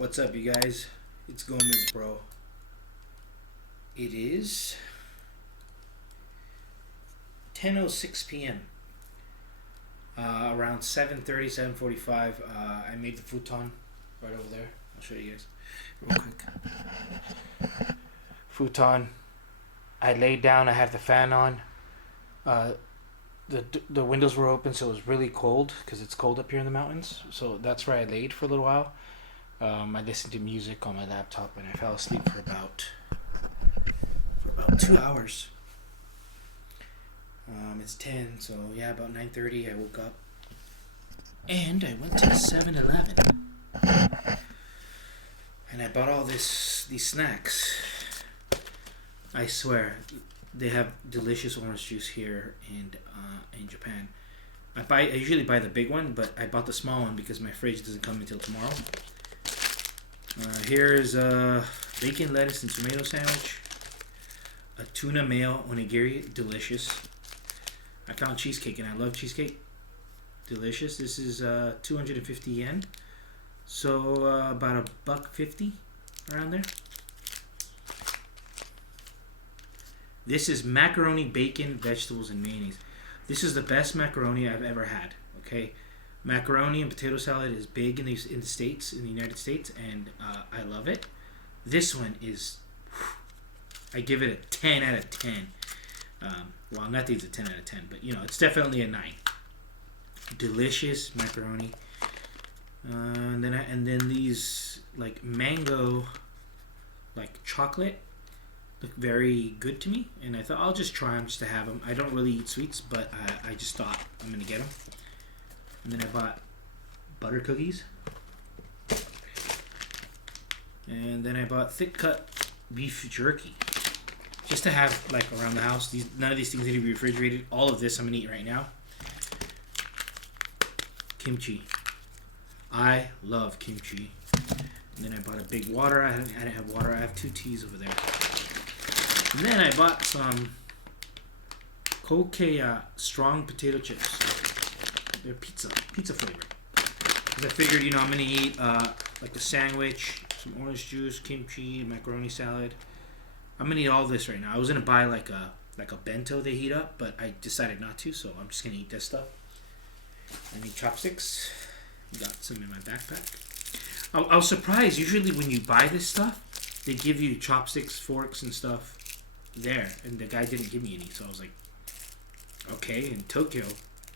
What's up, you guys? It's Gomez, bro. It is 10:06 p.m. Around 7:30, 7:45. I made the futon right over there. I'll show you guys real quick. Futon. I laid down. I have the fan on. The windows were open, so it was really cold because it's cold up here in the mountains. So that's where I laid for a little while. I listened to music on my laptop and I fell asleep for about 2 hours. It's 10, so yeah, about 9:30 I woke up and I went to 7-Eleven and I bought all these snacks. I swear, they have delicious orange juice here and in Japan. I usually buy the big one, but I bought the small one because my fridge doesn't come until tomorrow. Here's a bacon, lettuce, and tomato sandwich. A tuna mayo onigiri, delicious. I found cheesecake and I love cheesecake. Delicious. This is 250 yen. So about $1.50 around there. This is macaroni, bacon, vegetables, and mayonnaise. This is the best macaroni I've ever had. Okay, macaroni and potato salad is big in the States, in the United States, and I love it. This one is, I give it a 10 out of 10. Well, nothing's a 10 out of 10, but you know, it's definitely a 9. Delicious macaroni. And then these like mango, like chocolate, look very good to me, and I thought I'll just try them just to have them. I don't really eat sweets, but I just thought I'm gonna get them. And then I bought butter cookies, and then I bought thick cut beef jerky, just to have like around the house. None of these things need to be refrigerated. All of this I'm gonna eat right now. Kimchi. I love kimchi. And then I bought a big water. I didn't have water. I have 2 teas over there. And then I bought some Kokeya strong potato chips. They're pizza flavor. Because I figured, you know, I'm going to eat like a sandwich, some orange juice, kimchi, macaroni salad. I'm going to eat all this right now. I was going to buy like a bento they heat up, but I decided not to, so I'm just going to eat this stuff. I need chopsticks. Got some in my backpack. I was surprised. Usually when you buy this stuff, they give you chopsticks, forks, and stuff there, and the guy didn't give me any, so I was like, okay. In Tokyo,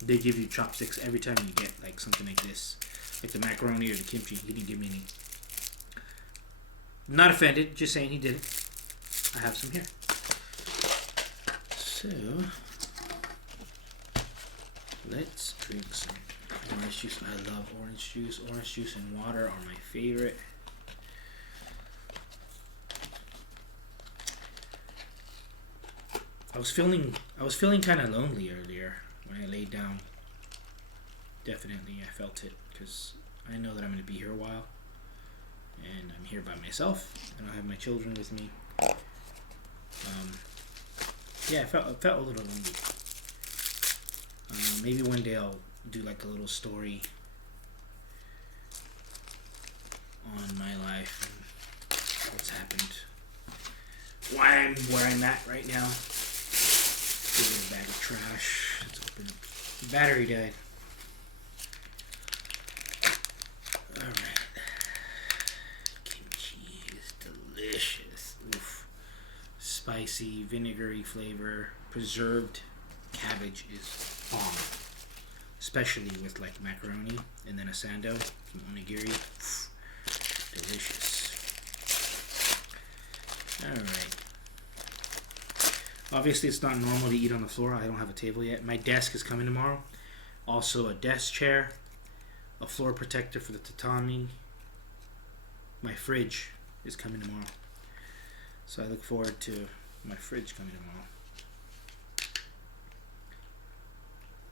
they give you chopsticks every time you get like something like this, like the macaroni or the kimchi. He didn't give me any. Not offended, just saying he did it. I have some here. So let's drink some orange juice. I love orange juice. Orange juice and water are my favorite. I was feeling kind of lonely earlier when I laid down. Definitely, I felt it because I know that I'm going to be here a while, and I'm here by myself. I don't have my children with me. Yeah, I felt a little lonely. Maybe one day I'll do like a little story on my life and what's happened, why I'm where I'm at right now. Give it a bag of trash. Let's open up. The battery died. Alright. Kimchi is delicious. Oof. Spicy, vinegary flavor. Preserved cabbage is bomb. Especially with like macaroni and then a sando, some onigiri. Oof. Delicious. Alright. Obviously, it's not normal to eat on the floor. I don't have a table yet. My desk is coming tomorrow. Also, a desk chair, a floor protector for the tatami. My fridge is coming tomorrow. So I look forward to my fridge coming tomorrow.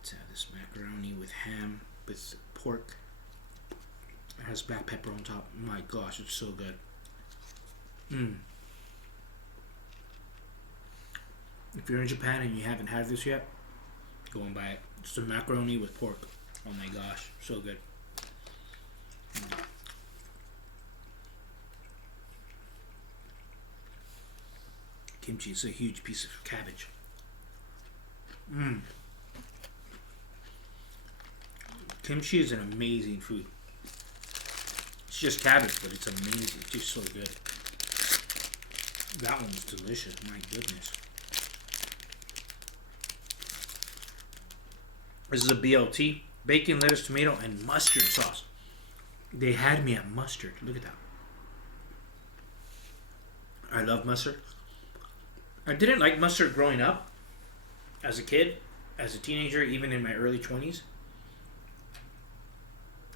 Let's have this macaroni with ham, with pork. It has black pepper on top. My gosh, it's so good. If you're in Japan and you haven't had this yet, go and buy it. It's a macaroni with pork. Oh my gosh, so good. Kimchi is a huge piece of cabbage. Mmm. Kimchi is an amazing food. It's just cabbage, but it's amazing. It's just so good. That one's delicious. My goodness. This is a BLT. Bacon, lettuce, tomato, and mustard sauce. They had me at mustard. Look at that. I love mustard. I didn't like mustard growing up. As a kid, as a teenager, even in my early 20s.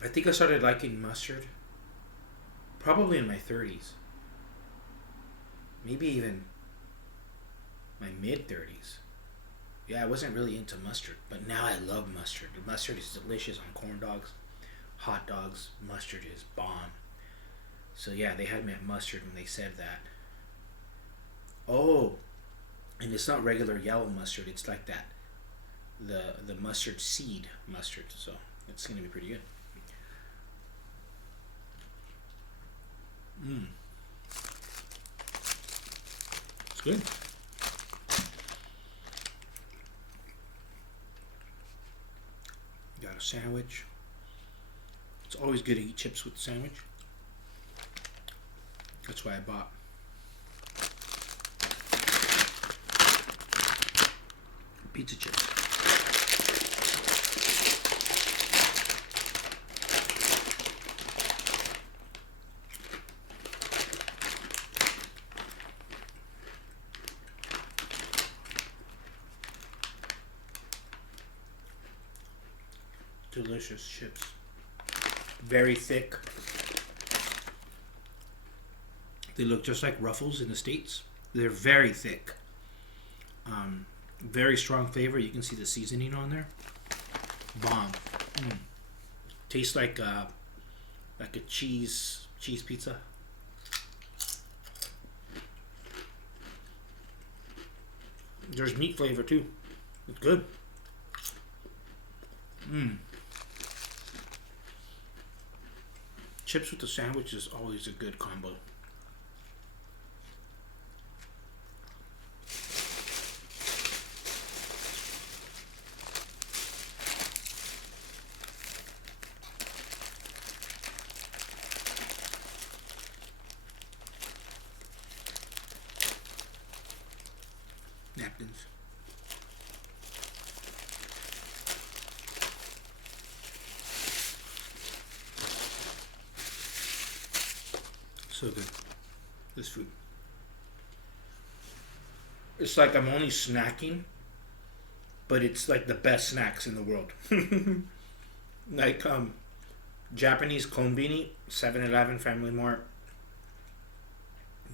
I think I started liking mustard probably in my 30s. Maybe even my mid 30s. Yeah, I wasn't really into mustard, but now I love mustard. The mustard is delicious on corn dogs, hot dogs. Mustard is bomb. So yeah, they had me at mustard when they said that. Oh, and it's not regular yellow mustard. It's like that, the mustard seed mustard. So it's gonna be pretty good. Mmm. It's good. Got a sandwich. It's always good to eat chips with the sandwich. That's why I bought pizza chips. Delicious chips. Very thick. They look just like Ruffles in the States. They're very thick. Very strong flavor. You can see the seasoning on there. Bomb. Tastes like a cheese pizza. There's meat flavor too. It's good. Chips with the sandwich is always a good combo. Napkins. So good. This food. It's like I'm only snacking, but it's like the best snacks in the world. Like Japanese Konbini, 7-Eleven, Family Mart,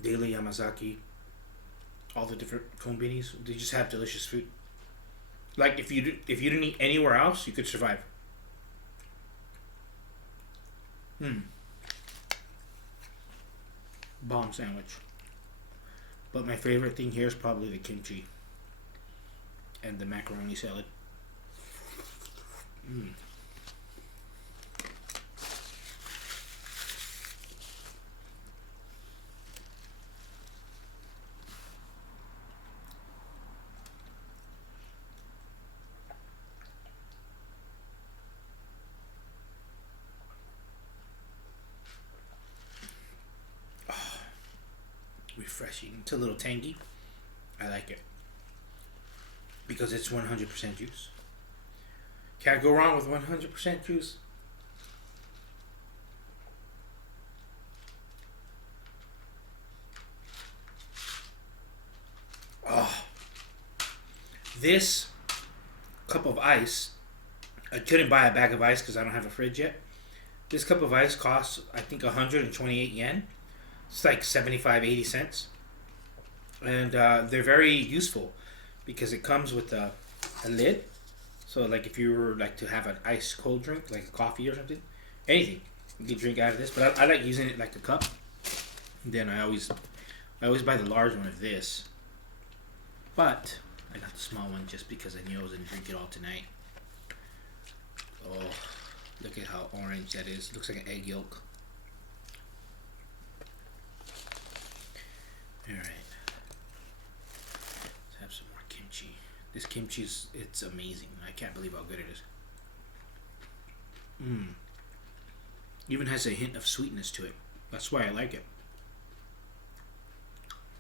Daily Yamazaki, all the different Konbinis. They just have delicious food. Like if you didn't eat anywhere else, you could survive. Bomb sandwich. But my favorite thing here is probably the kimchi and the macaroni salad. Refreshing. It's a little tangy. I like it because it's 100% juice. Can't go wrong with 100% juice. Oh, this cup of ice. I couldn't buy a bag of ice because I don't have a fridge yet. This cup of ice costs, I think, 128 yen. It's like 75-80 cents. And they're very useful because it comes with a lid. So like if you were like to have an ice cold drink, like a coffee or something, anything, you can drink out of this. But I like using it like a cup. And then I always buy the large one of this. But I got the small one just because I knew I was going to drink it all tonight. Oh, look at how orange that is. It looks like an egg yolk. Alright. This kimchi it's amazing. I can't believe how good it is. Mmm. Even has a hint of sweetness to it. That's why I like it.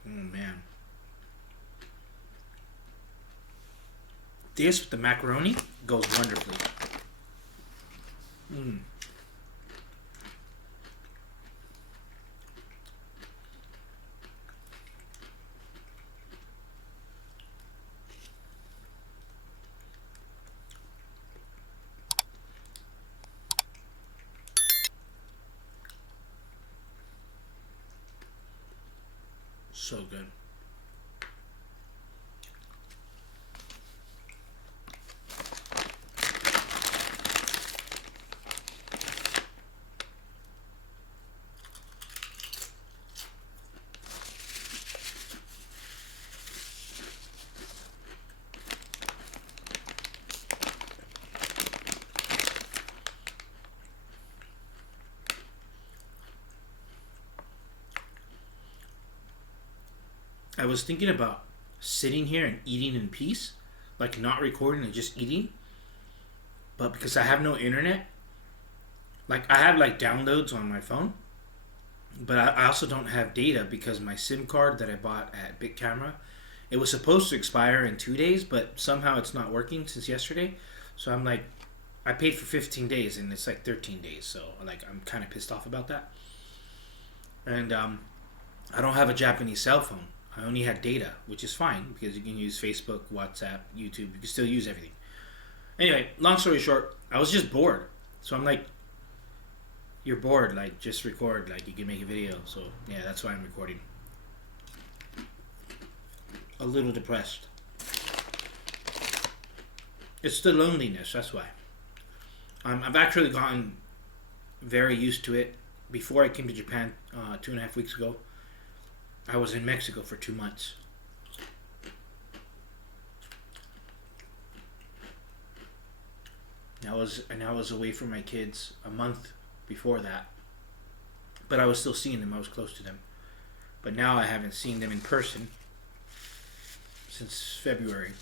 Oh man. This with the macaroni goes wonderfully. Mmm. So good. I was thinking about sitting here and eating in peace, like not recording and just eating. But because I have no internet, like I have like downloads on my phone, but I also don't have data because my SIM card that I bought at Big Camera, it was supposed to expire in 2 days, but somehow it's not working since yesterday. So I'm like, I paid for 15 days and it's like 13 days. So like I'm kind of pissed off about that. And I don't have a Japanese cell phone. I only had data, which is fine because you can use Facebook, WhatsApp, YouTube. You can still use everything. Anyway, long story short, I was just bored. So I'm like, you're bored, like just record, like you can make a video. So yeah, that's why I'm recording. A little depressed. It's the loneliness, that's why. I've actually gotten very used to it. Before I came to Japan 2.5 weeks ago, I was in Mexico for 2 months. I was away from my kids a month before that, but I was still seeing them. I was close to them, but now I haven't seen them in person since February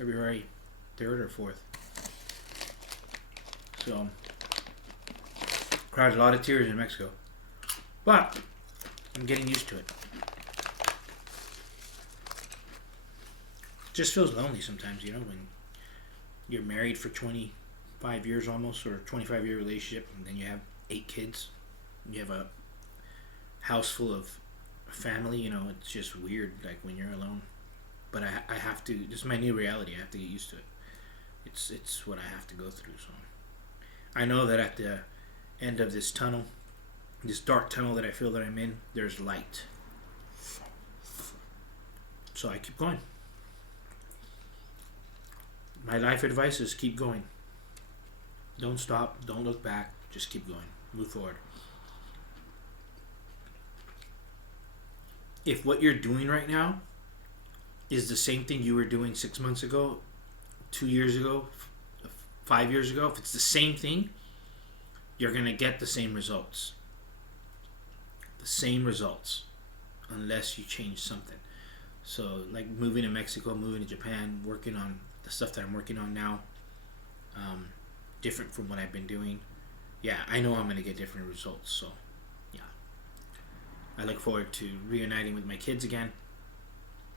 3rd or 4th. So cried a lot of tears in Mexico, but I'm getting used to it. Just feels lonely sometimes, when you're married for 25 years almost, or 25-year relationship, and then you have 8 kids. You have a house full of family, it's just weird, like when you're alone. But I have to, this is my new reality, I have to get used to it. It's what I have to go through, so. I know that at the end of this tunnel, this dark tunnel that I feel that I'm in, there's light. So I keep going. My life advice is keep going. Don't stop. Don't look back. Just keep going. Move forward. If what you're doing right now is the same thing you were doing 6 months ago, 2 years ago, 5 years ago, if it's the same thing, you're going to get the same results. The same results. Unless you change something. So, like moving to Mexico, moving to Japan, working on the stuff that I'm working on now, different from what I've been doing. Yeah, I know I'm going to get different results. So, yeah. I look forward to reuniting with my kids again.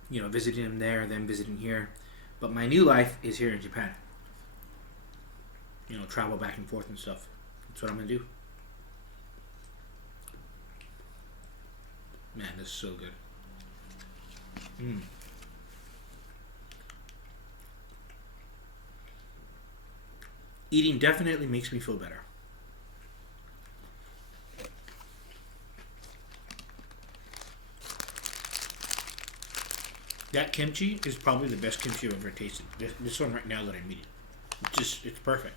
Visiting them there, them visiting here. But my new life is here in Japan. Travel back and forth and stuff. That's what I'm going to do. Man, this is so good. Eating definitely makes me feel better. That kimchi is probably the best kimchi I've ever tasted. This one right now that I'm eating. It's perfect.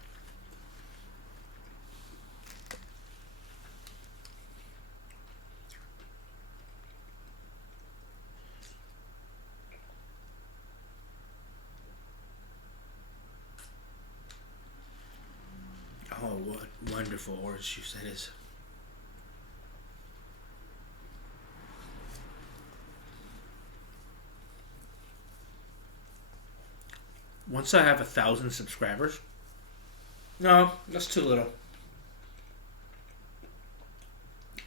Oh, what wonderful orange juice that is. Once I have 1,000 subscribers, no, that's too little.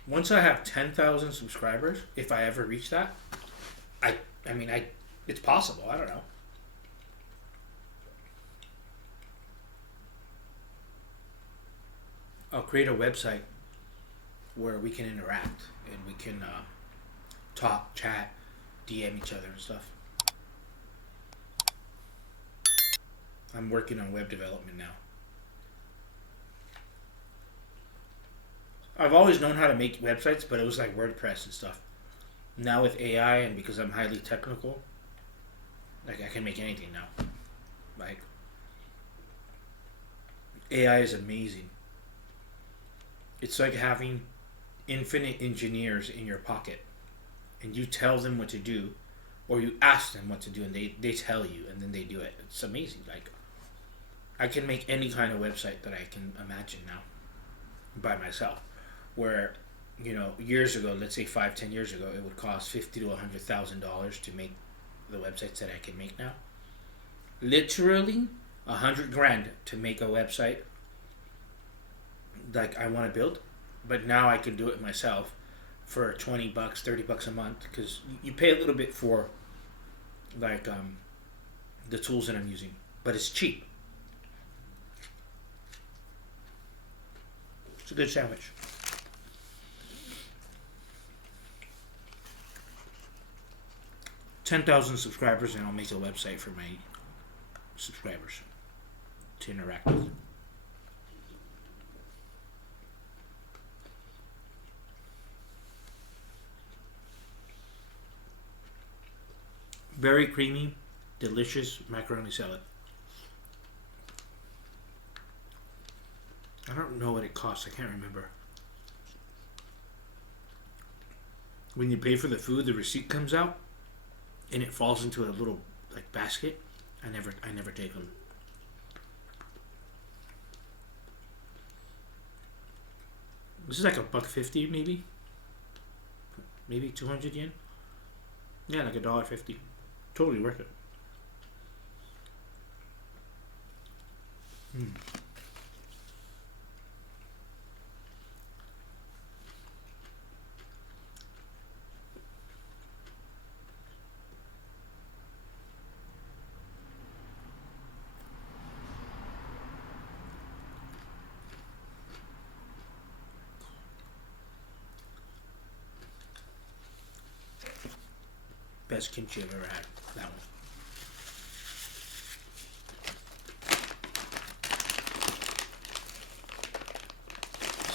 Once I have 10,000 subscribers, if I ever reach that, I, I mean, it's possible. I don't know. I'll create a website where we can interact and we can talk, chat, DM each other and stuff. I'm working on web development now. I've always known how to make websites, but it was like WordPress and stuff. Now with AI and because I'm highly technical, like I can make anything now. Like AI is amazing. It's like having infinite engineers in your pocket, and you tell them what to do, or you ask them what to do, and they tell you, and then they do it. It's amazing. Like I can make any kind of website that I can imagine now by myself. Where, years ago, let's say 5, 10 years ago, it would cost $50,000 to $100,000 to make the websites that I can make now. Literally, $100,000 to make a website like I want to build, but now I can do it myself for $20, $30 a month because you pay a little bit for like the tools that I'm using, but it's cheap. It's a good sandwich. 10,000 subscribers and I'll make a website for my subscribers to interact with. Very creamy, delicious macaroni salad. I don't know what it costs. I can't remember. When you pay for the food, the receipt comes out and it falls into a little like basket. I never take them. This is like $1.50 maybe 200 yen. Yeah, like $1.50. Totally worth it. Best kimchi I've ever had. That one.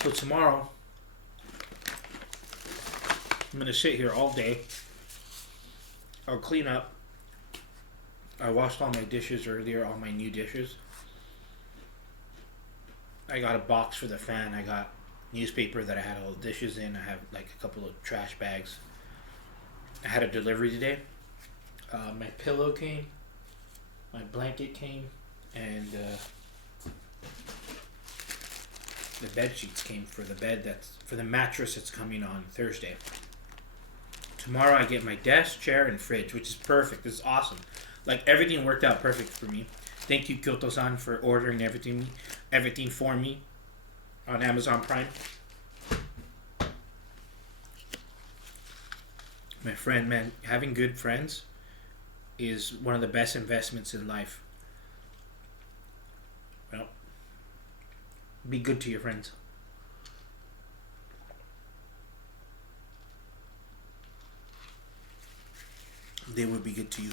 So tomorrow, I'm going to sit here all day. I'll clean up. I washed all my dishes earlier, all my new dishes. I got a box for the fan. I got newspaper that I had all the dishes in. I have like a couple of trash bags. I had a delivery today. My pillow came, my blanket came, and the bed sheets came for the bed for the mattress that's coming on Thursday. Tomorrow I get my desk, chair, and fridge, which is perfect. This is awesome. Like everything worked out perfect for me. Thank you, Kyoto-san, for ordering everything for me on Amazon Prime. My friend, man, having good friends is one of the best investments in life. Well, be good to your friends. They will be good to you.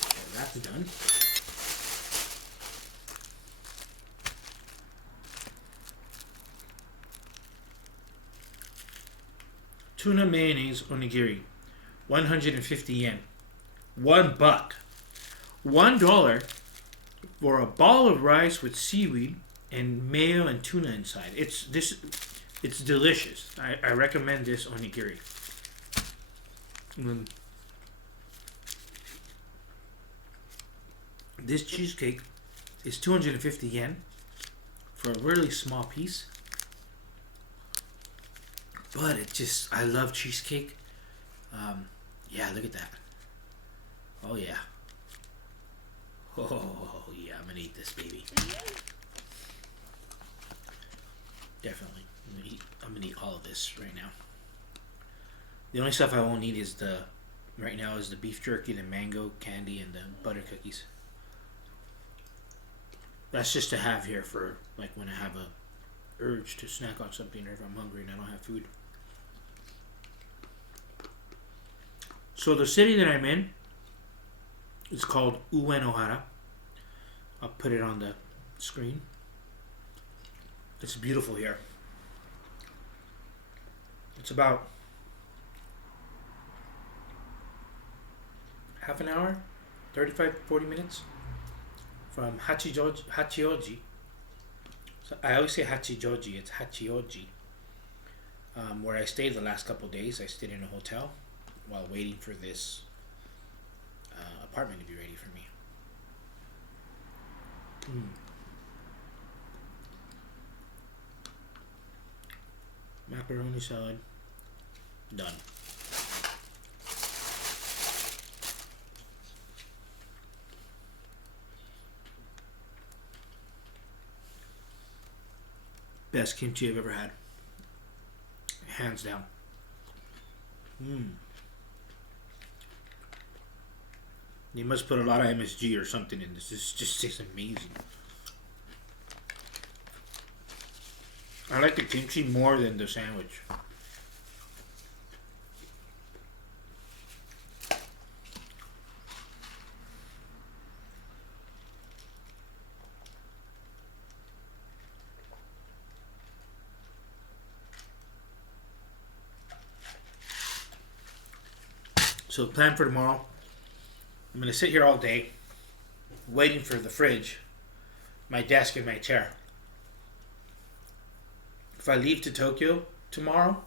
Okay, that's done. Tuna mayonnaise onigiri, 150 yen. $1. $1 for a ball of rice with seaweed and mayo and tuna inside. It's delicious. I recommend this onigiri. This cheesecake is 250 yen for a really small piece. But it just, I love cheesecake. Yeah, look at that. Oh yeah. Oh yeah, I'm gonna eat this baby. Definitely. I'm gonna eat all of this right now. The only stuff I won't eat is right now is the beef jerky, the mango candy, and the butter cookies. That's just to have here for like when I have a urge to snack on something or if I'm hungry and I don't have food. So the city that I'm in is called Uenohara. I'll put it on the screen. It's beautiful here. It's about half an hour, 40 minutes from Hachioji. So I always say Hachijoji, it's Hachioji. Where I stayed the last couple days. I stayed in a hotel while waiting for this apartment to be ready for me. Macaroni salad. Done. Best kimchi I've ever had. Hands down. You must put a lot of MSG or something in this. This just tastes amazing. I like the kimchi more than the sandwich. So the plan for tomorrow, I'm going to sit here all day waiting for the fridge, my desk, and my chair. If I leave to Tokyo tomorrow,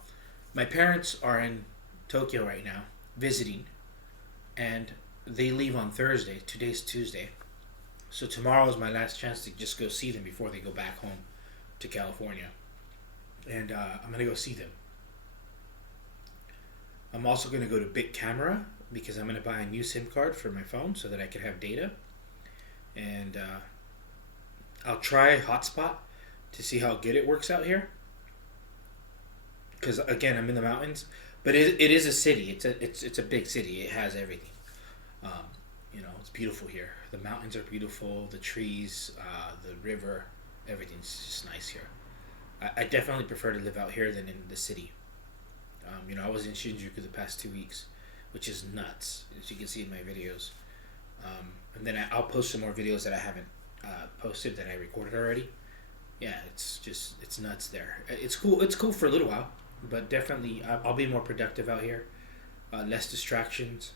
my parents are in Tokyo right now visiting, and they leave on Thursday. Today's Tuesday. So tomorrow is my last chance to just go see them before they go back home to California. And I'm going to go see them. I'm also going to go to Big Camera because I'm going to buy a new SIM card for my phone so that I can have data. And I'll try Hotspot to see how good it works out here. Because again, I'm in the mountains, but it is a city. It's a big city. It has everything. It's beautiful here. The mountains are beautiful. The trees, the river, everything's just nice here. I definitely prefer to live out here than in the city. I was in Shinjuku the past 2 weeks, which is nuts, as you can see in my videos. And then I'll post some more videos that I haven't posted that I recorded already. Yeah, it's nuts there. It's cool. It's cool for a little while, but definitely I'll be more productive out here. Less distractions,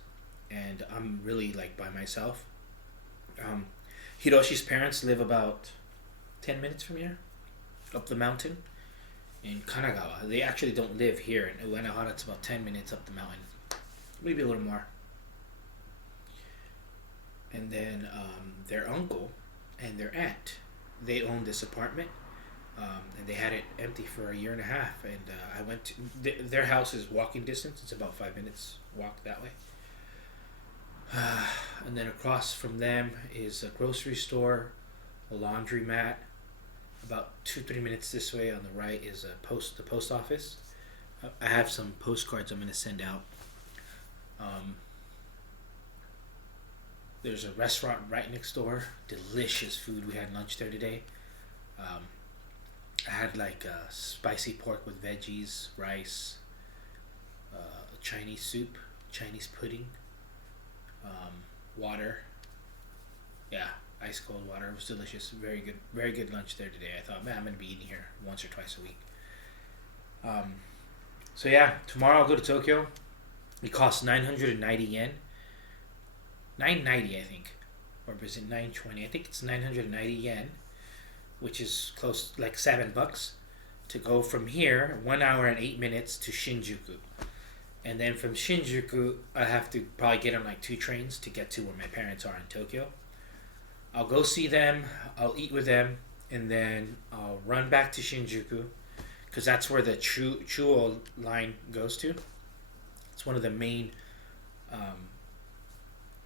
and I'm really like by myself. Hiroshi's parents live about 10 minutes from here, up the mountain. In Kanagawa. They actually don't live here. In Uenohara, it's about 10 minutes up the mountain. Maybe a little more. And then their uncle and their aunt, they own this apartment. And they had it empty for a year and a half. And I went to... Their house is walking distance. It's about 5 minutes walk that way. And then across from them is a grocery store, a laundromat. About 2-3 minutes this way on the right is the post office. I have some postcards I'm going to send out. There's a restaurant right next door. Delicious food. We had lunch there today. I had like spicy pork with veggies, rice, Chinese soup, Chinese pudding, water. Yeah. Ice cold water. It was delicious. Very good lunch there today. I thought, man, I'm going to be eating here once or twice a week. So yeah, tomorrow I'll go to Tokyo. It costs 990 yen. 990, I think. Or is it 920? I think it's 990 yen, which is close, like $7, to go from here, 1 hour and 8 minutes to Shinjuku. And then from Shinjuku, I have to probably get on like 2 trains to get to where my parents are in Tokyo. I'll go see them, I'll eat with them, and then I'll run back to Shinjuku, because that's where the Chuo line goes to. It's one of the main um,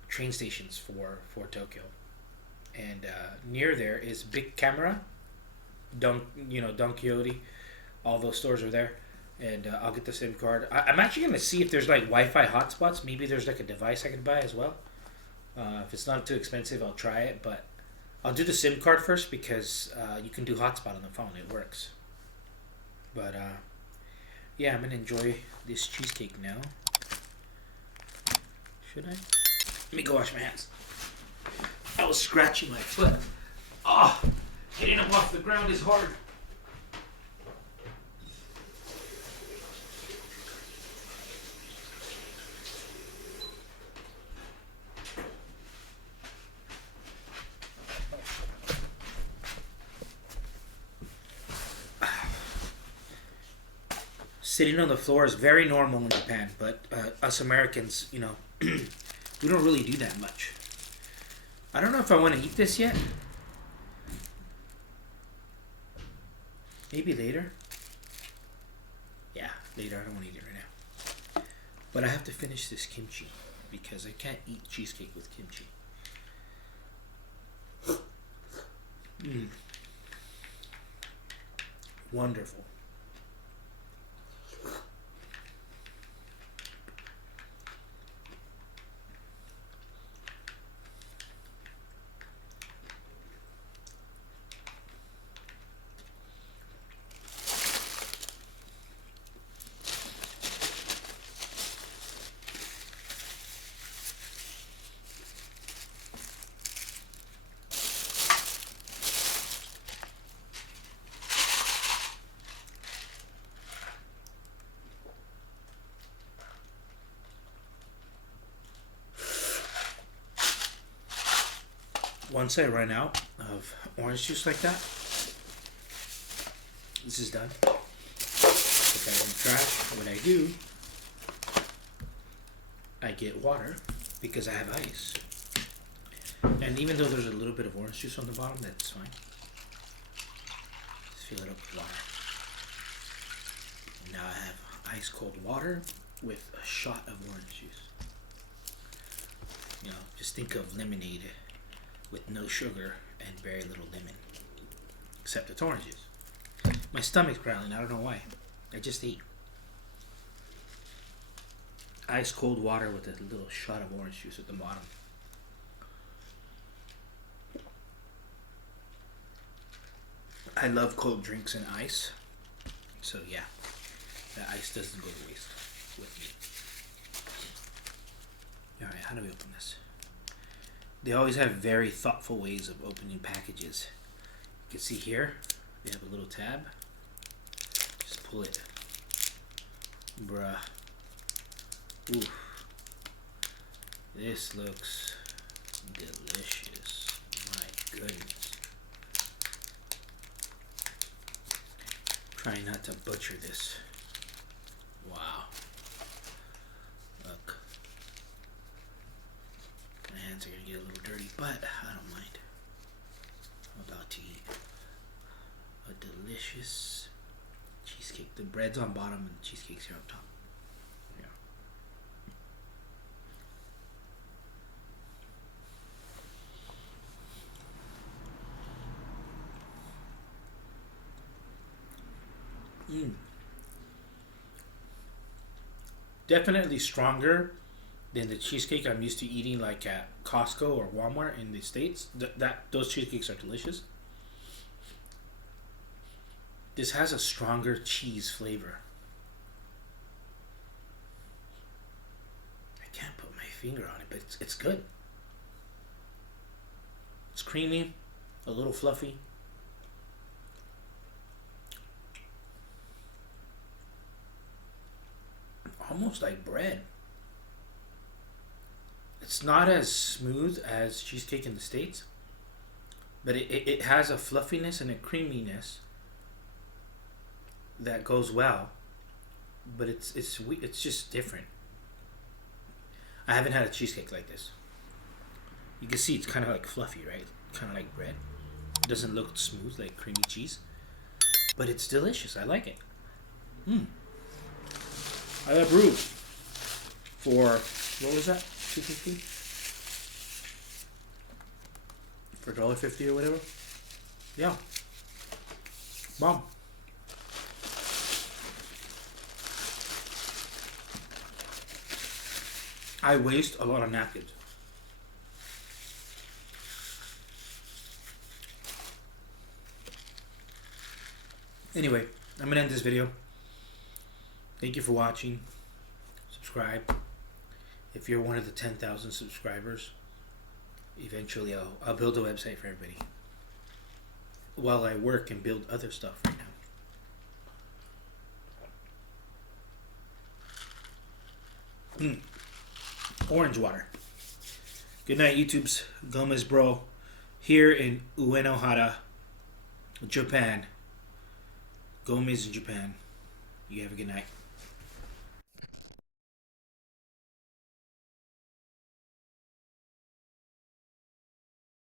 train stations for Tokyo, and near there is Big Camera, Don Quixote. All those stores are there, and I'll get the SIM card. I'm actually gonna see if there's like Wi-Fi hotspots. Maybe there's like a device I can buy as well. If it's not too expensive, I'll try it. But I'll do the SIM card first because you can do hotspot on the phone. It works. But yeah, I'm gonna enjoy this cheesecake now. Should I? Let me go wash my hands. I was scratching my foot. Oh, getting them off the ground is hard. Sitting on the floor is very normal in Japan, but us Americans, we don't really do that much. I don't know if I want to eat this yet. Maybe later. Yeah, later. I don't want to eat it right now. But I have to finish this kimchi because I can't eat cheesecake with kimchi. Wonderful. Once I run out of orange juice like that, this is done. Put that in the trash. What I do, I get water because I have ice. And even though there's a little bit of orange juice on the bottom, that's fine. Just fill it up with water. And now I have ice cold water with a shot of orange juice. Just think of lemonade with no sugar and very little lemon, except it's orange juice. My stomach's growling. I don't know why. I just ate ice cold water with a little shot of orange juice at the bottom. I love cold drinks and ice, so yeah, the ice doesn't go to waste with me. All right, how do we open this? They always have very thoughtful ways of opening packages. You can see here, they have a little tab. Just pull it. Bruh. Ooh. This looks delicious. My goodness. Trying not to butcher this. Wow. Look. My hands are going to get a little dirty, but I don't mind. I'm about to eat a delicious cheesecake. The bread's on bottom and the cheesecake's here up top. Yeah. Definitely stronger than the cheesecake I'm used to eating like at Costco or Walmart in the States. Those cheesecakes are delicious. This has a stronger cheese flavor. I can't put my finger on it, but it's good. It's creamy, a little fluffy. Almost like bread. It's not as smooth as cheesecake in the States, but it has a fluffiness and a creaminess that goes well, but it's just different. I haven't had a cheesecake like this. You can see it's kind of like fluffy, right? Kind of like bread. It doesn't look smooth like creamy cheese, but it's delicious. I like it. Mm. I got brewed for, what was that? $2.50? For $1.50 or whatever? Yeah. Bomb. I waste a lot of napkins. Anyway, I'm going to end this video. Thank you for watching. Subscribe. If you're one of the 10,000 subscribers, eventually I'll build a website for everybody. While I work and build other stuff right now. Orange water. Good night, YouTube's Gomez Bro. Here in Uenohara, Japan. Gomez in Japan. You have a good night.